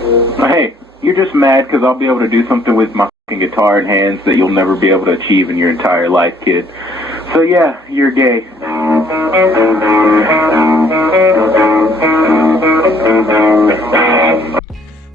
Hey, you're just mad because I'll be able to do something with my fucking guitar in hands that you'll never be able to achieve in your entire life, kid. So yeah, you're gay.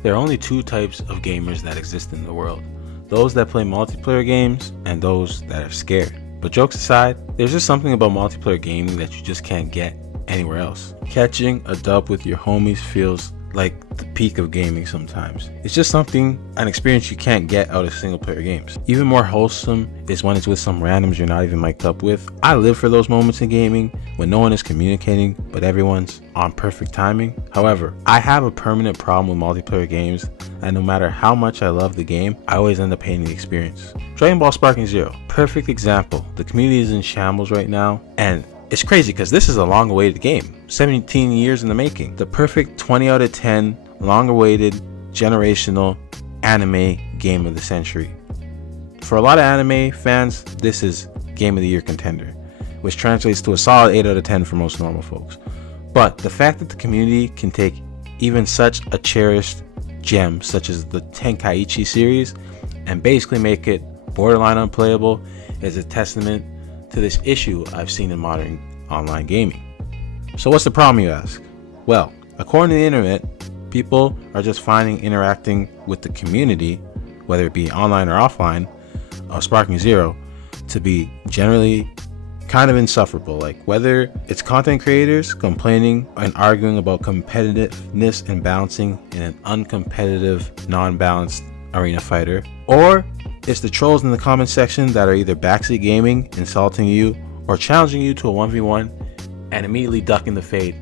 There are only two types of gamers that exist in the world. Those that play multiplayer games and those that are scared. But jokes aside, there's just something about multiplayer gaming that you just can't get anywhere else. Catching a dub with your homies feels like the peak of gaming sometimes. It's just an experience you can't get out of single player games. Even more wholesome is when it's with some randoms you're not even mic'd up with. I live for those moments in gaming when no one is communicating but everyone's on perfect timing. However, I have a permanent problem with multiplayer games, and no matter how much I love the game, I always end up hating the experience. Dragon Ball Sparking Zero, perfect example. The community is in shambles right now, and it's crazy because this is a long-awaited game, 17 years in the making. The perfect 20 out of 10 long-awaited generational anime game of the century. For a lot of anime fans, this is game of the year contender, which translates to a solid 8 out of 10 for most normal folks. But the fact that the community can take even such a cherished gem such as the Tenkaichi series and basically make it borderline unplayable is a testament to this issue I've seen in modern online gaming. So what's the problem, you ask? Well, according to the internet, people are just finding interacting with the community, whether it be online or offline, of Sparking Zero to be generally kind of insufferable. Like whether it's content creators complaining and arguing about competitiveness and balancing in an uncompetitive, non-balanced arena fighter, or it's the trolls in the comment section that are either backseat gaming, insulting you, or challenging you to a 1v1 and immediately ducking the fade,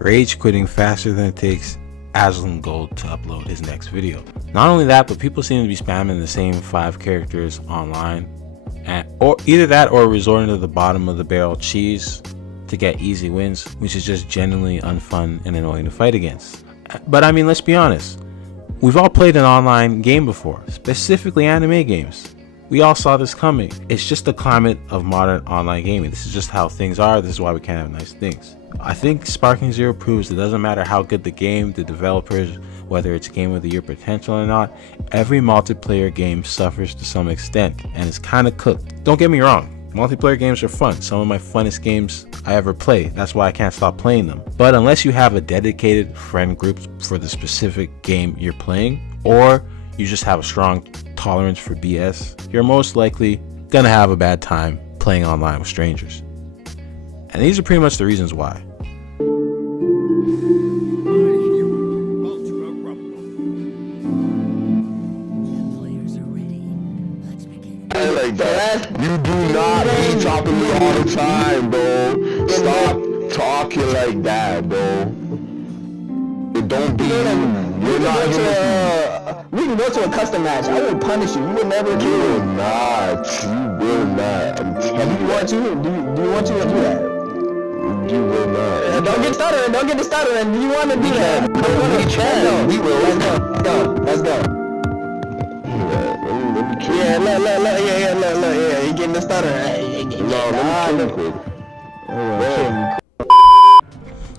rage quitting faster than it takes Aslan Gold to upload his next video. Not only that, but people seem to be spamming the same 5 characters online, or either that or resorting to the bottom of the barrel cheese to get easy wins, which is just genuinely unfun and annoying to fight against. But I mean, let's be honest. We've all played an online game before, specifically anime games. We all saw this coming. It's just the climate of modern online gaming. This is just how things are. This is why we can't have nice things. I think Sparking Zero proves it doesn't matter how good the game, the developers, whether it's game of the year potential or not, every multiplayer game suffers to some extent and is kind of cooked. Don't get me wrong. Multiplayer games are fun. Some of my funnest games I ever play. That's why I can't stop playing them. But unless you have a dedicated friend group for the specific game you're playing, or you just have a strong tolerance for BS, you're most likely gonna have a bad time playing online with strangers. And these are pretty much the reasons why. Like that. You do not be talking to me all the time, bro. Stop talking like that, bro. It don't be you. You're not gonna. We can go to a custom match. I will punish you. You will never do You it. will not. You will not. I'm telling Do you want to? Do you want to do that? You will not. Don't get stuttering. Don't get the stuttering. Do you want to do that? We can. We will. Let's go. Let's go. Yeah, look, he getting the stutter. Let me kill him quick.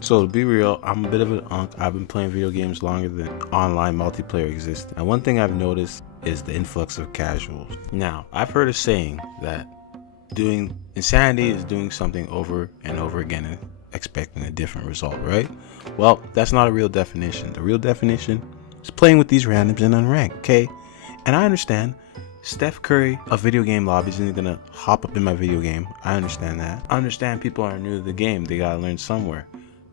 So to be real, I'm a bit of an unk. I've been playing video games longer than online multiplayer exists. And one thing I've noticed is the influx of casuals. Now, I've heard a saying that doing insanity is doing something over and over again and expecting a different result, right? Well, that's not a real definition. The real definition is playing with these randoms in unranked, okay? And I understand Steph Curry of video game lobbies isn't gonna hop up in my video game. I understand that. I understand people are new to the game. They gotta learn somewhere.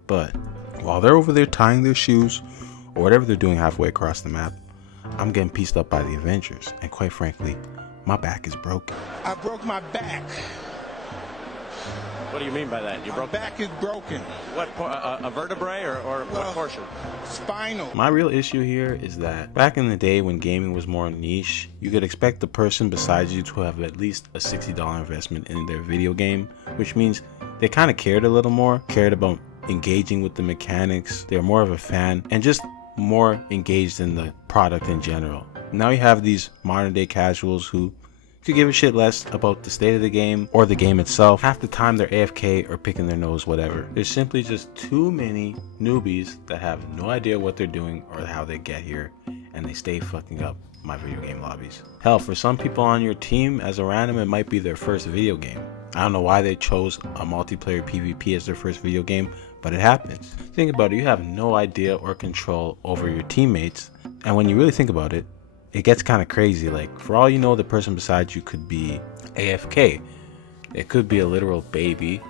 But while they're over there tying their shoes or whatever they're doing halfway across the map, I'm getting pieced up by the Avengers. And quite frankly, my back is broken. I broke my back. What do you mean by that? You broke? My back is broken. What, a vertebrae or what portion? Spinal. My real issue here is that back in the day when gaming was more niche, you could expect the person besides you to have at least a $60 investment in their video game, which means they kind of cared a little more, cared about engaging with the mechanics. They're more of a fan and just more engaged in the product in general. Now you have these modern day casuals who could give a shit less about the state of the game or the game itself. Half the time they're AFK or picking their nose, whatever. There's simply just too many newbies that have no idea what they're doing or how they get here, and they stay fucking up my video game lobbies. Hell, for some people on your team, as a random, it might be their first video game. I don't know why they chose a multiplayer PvP as their first video game, but it happens. Think about it, you have no idea or control over your teammates, and when you really think about it, it gets kind of crazy. Like, for all you know, the person beside you could be AFK. It could be a literal baby.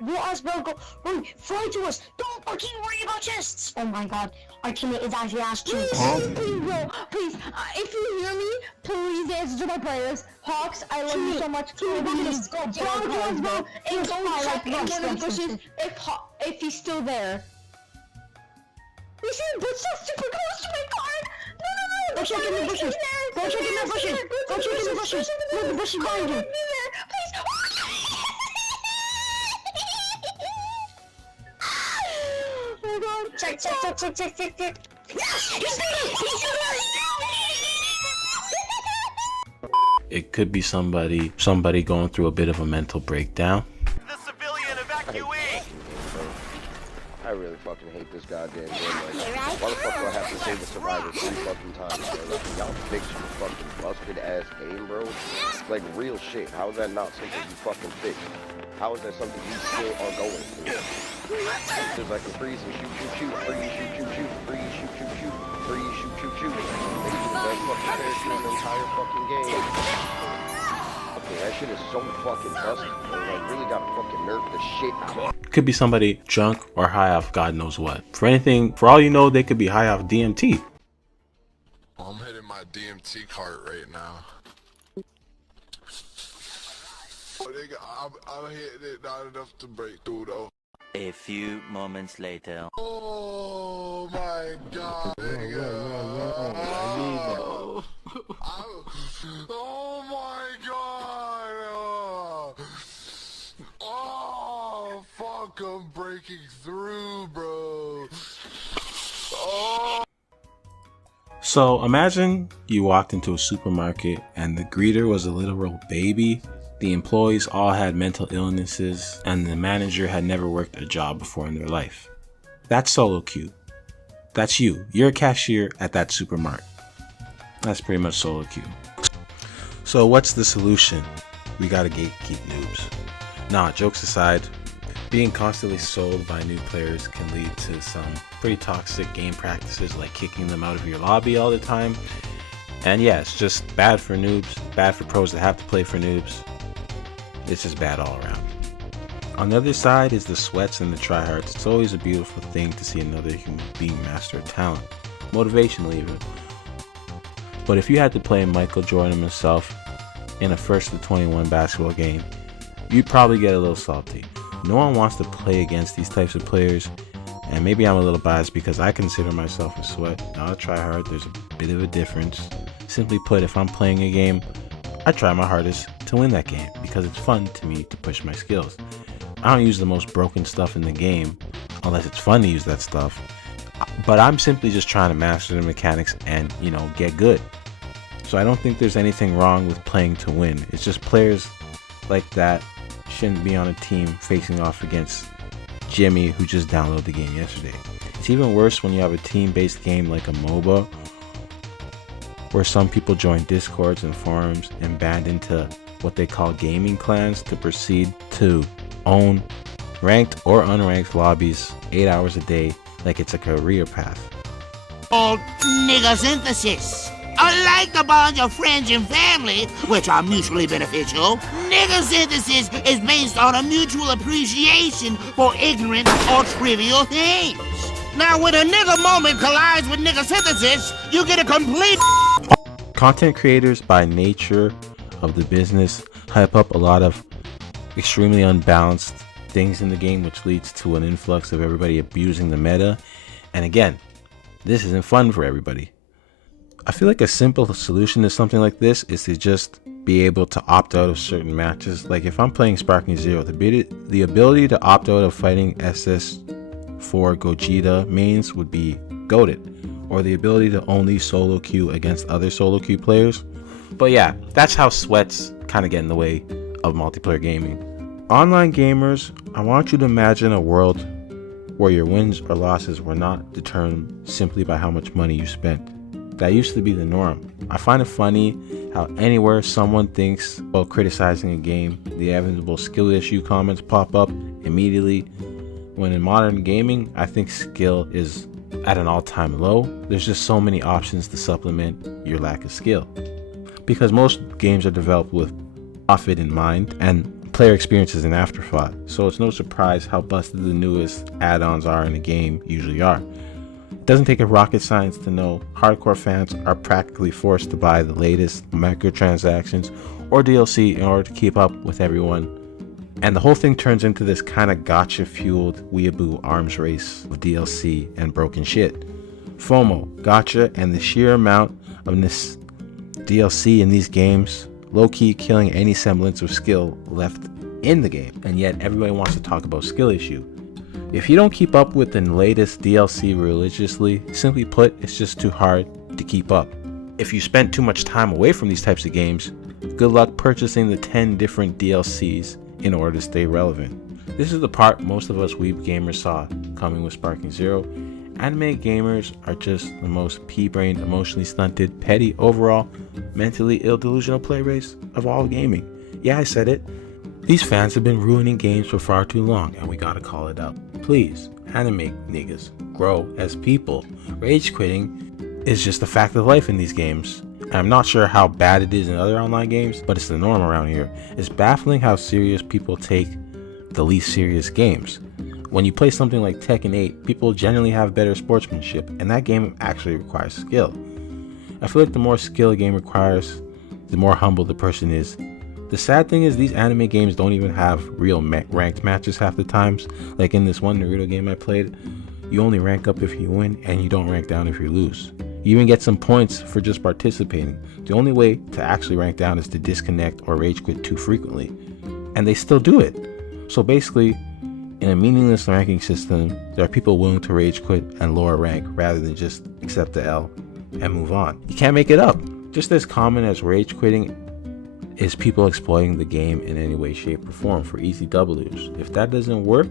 What, bro? Go, run, fly to us. Don't fucking worry about chests. Oh my god, our teammate is actually asked to. Please, bro, please. If you hear me, please answer to my prayers. Hawks, I love you so much. Please go down, bro. And don't check in one of the bushes if he's still there. You see the bush so super close to my car. No. Go check in the bushes. Go check in the bushes. Go check in the bushes. Look, the bush is behind you. Please. Oh god. Check. Yes! He's there! It could be somebody going through a bit of a mental breakdown. The civilian evacuee! I really fucking hate this goddamn game. Like, why the fuck do I have to save the survivor 3 fucking times, bro? Like, y'all fix your fucking busted ass game, bro. Like, real shit. How is that not something you fucking fix? How is that something you still are going through? There's like a freeze and shoot, freeze, shoot, freeze, shoot, freeze, shoot. They do the best fucking character in the entire fucking game. Okay, that shit is so fucking busted, bro. Like, really gotta fucking nerf the shit out of it. Could be somebody drunk or high off God knows what. For all you know, they could be high off DMT. I'm hitting my DMT cart right now. Oh, nigga, I'm hitting it not enough to break through though. A few moments later. Oh my god, nigga. Oh my god. Oh, fuck, I'm breaking through, bro. Oh. So imagine you walked into a supermarket and the greeter was a literal baby. The employees all had mental illnesses, and the manager had never worked a job before in their life. That's solo queue. That's you. You're a cashier at that supermarket. That's pretty much solo queue. So what's the solution? We gotta gatekeep noobs. Nah, jokes aside, being constantly sold by new players can lead to some pretty toxic game practices, like kicking them out of your lobby all the time. And yeah, it's just bad for noobs, bad for pros that have to play for noobs. It's just bad all around. On the other side is the sweats and the tryhards. It's always a beautiful thing to see another human being master a talent, motivational even. But if you had to play Michael Jordan himself in a 1st to 21 basketball game, you'd probably get a little salty. No one wants to play against these types of players, and maybe I'm a little biased because I consider myself a sweat, not a tryhard. There's a bit of a difference. Simply put, if I'm playing a game, I try my hardest to win that game because it's fun to me to push my skills. I don't use the most broken stuff in the game unless it's fun to use that stuff, but I'm simply just trying to master the mechanics and, get good. So I don't think there's anything wrong with playing to win. It's just players like that shouldn't be on a team facing off against Jimmy, who just downloaded the game yesterday. It's even worse when you have a team-based game like a MOBA, where some people join discords and forums and band into what they call gaming clans to proceed to own ranked or unranked lobbies 8 hours a day like it's a career path. Called nigga synthesis. Unlike the bonds of friends and family, which are mutually beneficial, nigga synthesis is based on a mutual appreciation for ignorant or trivial things. Now, when a nigga moment collides with nigga synthesis, you get a complete... Content creators, by nature of the business, hype up a lot of extremely unbalanced things in the game, which leads to an influx of everybody abusing the meta. And again, this isn't fun for everybody. I feel like a simple solution to something like this is to just be able to opt out of certain matches. Like if I'm playing Sparking Zero, the ability to opt out of fighting SS4 Gogeta mains would be goated. Or the ability to only solo queue against other solo queue players But yeah, that's how sweats kind of get in the way of multiplayer gaming. Online gamers, I want you to imagine a world where your wins or losses were not determined simply by how much money you spent. That used to be the norm. I find it funny how anywhere someone thinks about criticizing a game, the inevitable skill issue comments pop up immediately. When in modern gaming, I think skill is at an all-time low. There's just so many options to supplement your lack of skill. Because most games are developed with profit in mind, and player experience is an afterthought. So it's no surprise how busted the newest add-ons are in a game usually are. It doesn't take a rocket science to know hardcore fans are practically forced to buy the latest microtransactions or DLC in order to keep up with everyone. And the whole thing turns into this kind of gotcha-fueled weeaboo arms race of DLC and broken shit. FOMO, gotcha, and the sheer amount of this DLC in these games low-key killing any semblance of skill left in the game. And yet everybody wants to talk about skill issue. If you don't keep up with the latest DLC religiously, simply put, it's just too hard to keep up. If you spent too much time away from these types of games, good luck purchasing the 10 different DLCs in order to stay relevant. This is the part most of us weeb gamers saw coming with Sparking Zero. Anime gamers are just the most pea-brained, emotionally stunted, petty, overall, mentally ill, delusional play race of all gaming. Yeah, I said it. These fans have been ruining games for far too long, and we gotta call it out. Please, anime niggas, grow as people. Rage quitting is just a fact of life in these games. And I'm not sure how bad it is in other online games, but it's the norm around here. It's baffling how serious people take the least serious games. When you play something like Tekken 8, people generally have better sportsmanship, and that game actually requires skill. I feel like the more skill a game requires, the more humble the person is. The sad thing is these anime games don't even have real ranked matches half the times. Like in this one Naruto game I played, you only rank up if you win, and you don't rank down if you lose. You even get some points for just participating. The only way to actually rank down is to disconnect or rage quit too frequently. And they still do it. So basically, in a meaningless ranking system, there are people willing to rage quit and lower rank rather than just accept the L and move on. You can't make it up. Just as common as rage quitting is people exploiting the game in any way, shape, or form for easy W's. If that doesn't work,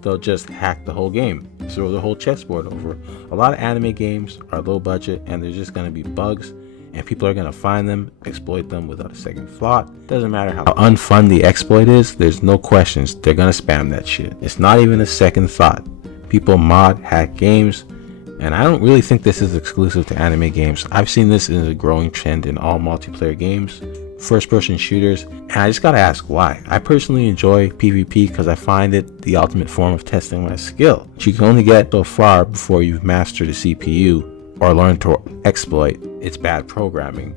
they'll just hack the whole game, throw the whole chessboard over. A lot of anime games are low budget and there's just gonna be bugs, and people are gonna find them, exploit them without a second thought. Doesn't matter how unfun the exploit is, there's no questions, they're gonna spam that shit. It's not even a second thought. People mod, hack games, and I don't really think this is exclusive to anime games. I've seen this as a growing trend in all multiplayer games, first-person shooters, and I just gotta ask why. I personally enjoy PvP because I find it the ultimate form of testing my skill. You can only get so far before you've mastered a CPU or learned to exploit its bad programming.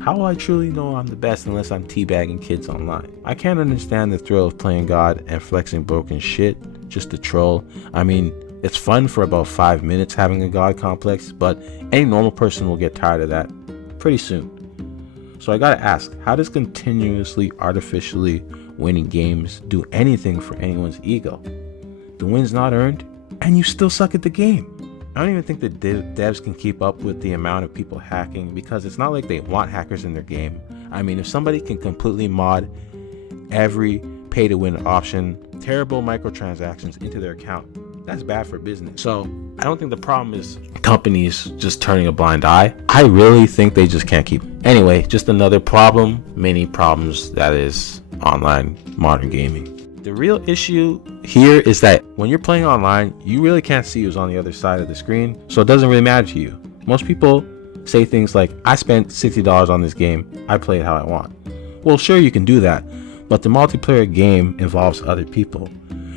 How will I truly know I'm the best unless I'm teabagging kids online? I can't understand the thrill of playing God and flexing broken shit just to troll. I mean, it's fun for about 5 minutes having a God complex, but any normal person will get tired of that pretty soon. So I gotta ask, how does continuously artificially winning games do anything for anyone's ego? The win's not earned, and you still suck at the game. I don't even think the devs can keep up with the amount of people hacking, because it's not like they want hackers in their game. I mean, if somebody can completely mod every pay to win option, terrible microtransactions into their account, that's bad for business. So I don't think the problem is companies just turning a blind eye. I really think they just can't keep. Anyway, just another problem, many problems that is online modern gaming. The real issue here is that when you're playing online, you really can't see who's on the other side of the screen, so it doesn't really matter to you. Most people say things like, I spent $60 on this game, I play it how I want. Well, sure, you can do that, but the multiplayer game involves other people.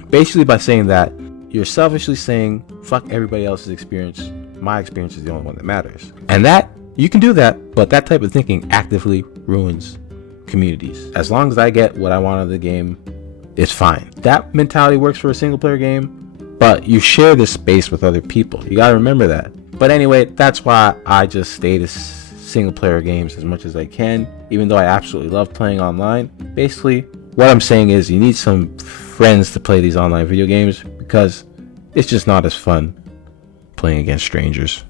Basically, by saying that, you're selfishly saying, fuck everybody else's experience, my experience is the only one that matters. And that, you can do that, but that type of thinking actively ruins communities. As long as I get what I want out of the game, it's fine. That mentality works for a single player game, but you share this space with other people. You gotta remember that. But anyway, that's why I just stay to single player games as much as I can, even though I absolutely love playing online. Basically, what I'm saying is you need some friends to play these online video games because it's just not as fun playing against strangers.